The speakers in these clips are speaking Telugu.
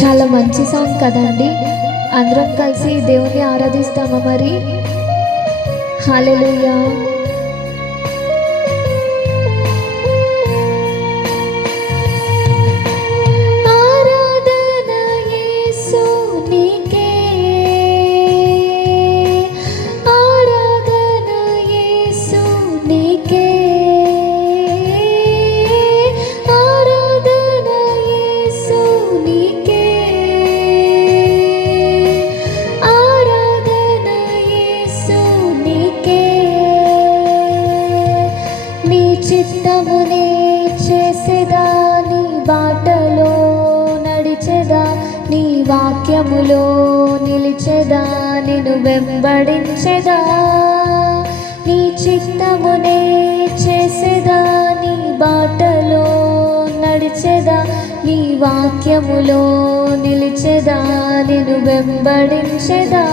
చాలా మంచి సాంగ్ కదండి. అందరం కలిసి దేవుని ఆరాధిస్తామా మరి? హల్లెలూయా. చిత్తమునే చేసేదా, నీ బాటలో నడిచెదా, నీ వాక్యములో నిలిచెదా, నిన్ను వెంబడించెదా. నీ చిత్తమునే చేసేదా, నీ బాటలో నడిచెదా, నీ వాక్యములో నిలిచెదా, నిన్ను వెంబడించెదా.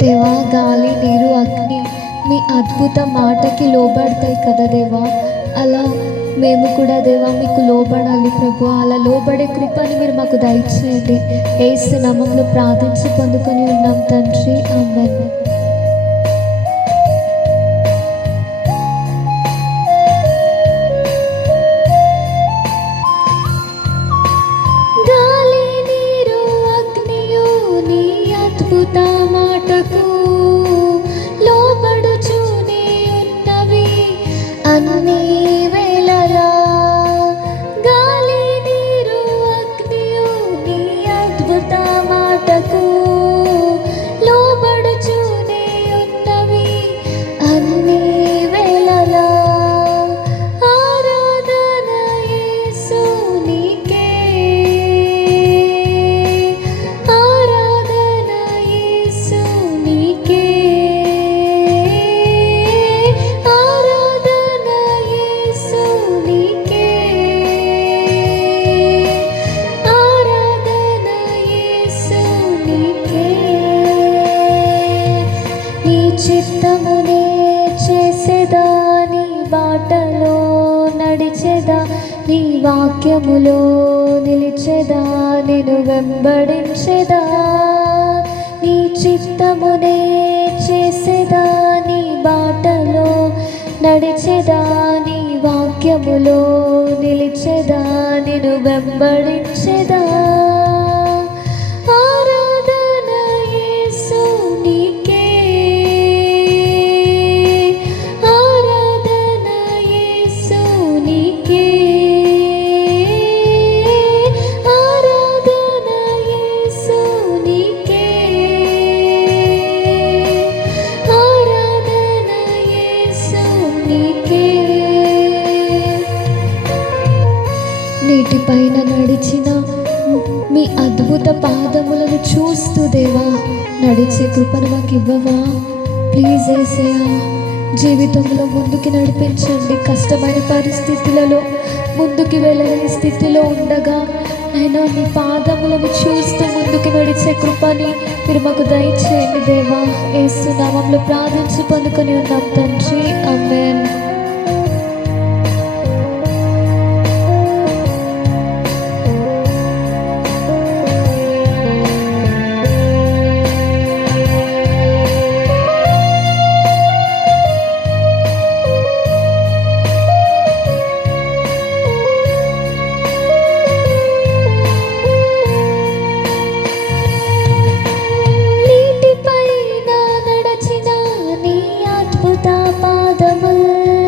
దేవా, గాలి, నీరు, అగ్ని మీ అద్భుత మాటకి లోబడతాయి కదా దేవా. అలా మేము కూడా దేవా మీకు లోబడాలి ప్రభు. అలా లోబడే కృపని మీరు మాకు దయచేయండి. యేసు నామములో ప్రార్థించి పొందుకొని ఉన్నాం తండ్రి, ఆమేన్. గాలి, నీరు, అగ్నియు నీ అద్భుత మాటకు లోబడుచూనే ఉన్నవి అన్ని వేళలా. గాలి, నీరు, అగ్నియు నీ అద్భుత మాటకు లోబడుచూనే ఉన్నవి అన్ని వేళలా. ఆరాధన యేసు నీకే, ఆరాధన యేసు నీకే, ఆరాధన యేసు నీకే, ఆరాధన యేసు నీకే. నీ చిత్తమునే చేసేదా, నీ బాటలో నడిచెదా, నీ వాక్యములో నిలిచెదా, నిన్ను వెంబడించెదా. నీ చిత్తమునే చేసేదా, నీ బాటలో నడిచెదా, నీ వాక్యములో నిలిచెదా, నిన్ను వెంబడించెదా. ఆరాధన యేసు నీకే, ఆరాధన యేసు నీకే, ఆరాధన యేసు నీకే, ఆరాధన యేసు నీకే. నీటిపైన నడిచిన మీ అద్భుత పాదములను చూస్తూ దేవా నడిచే కృపను మాకు ఇవ్వవా ప్లీజ్ యేసయ్యా. జీవితంలో ముందుకు నడిపించండి. కష్టమైన పరిస్థితులలో ముందుకు వెళ్ళలేని స్థితిలో ఉండగా అయినా మీ పాదములను చూస్తూ ముందుకు నడిచే కృపని మీరు మాకు దయచేయండి దేవా. యేసు నామములో ప్రార్థించి పొందుకొని ఉన్నాం తండ్రి, ఆమేన్. నీటిపైన నడచిన నీ అద్భుత పాదములు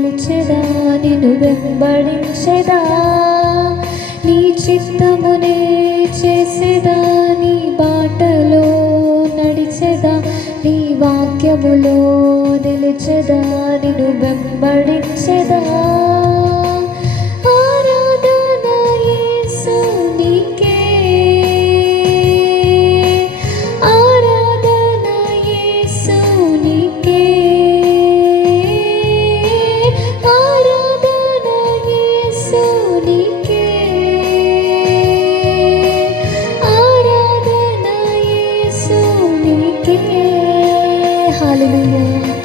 నిలిచెదా నిన్ను వెంబడించెదా నీ చిత్తమునే చేసేదా నీ బాటలో నడిచెదా నీ వాక్యములో నిలిచెదా నిన్ను వెంబడించెదా ఆరాధన యేసు నీకే ఆరాధన యేసు నీకే ఆరాధన యేసు నీకే ఆరాధన యేసు నీకే హల్లెలూయా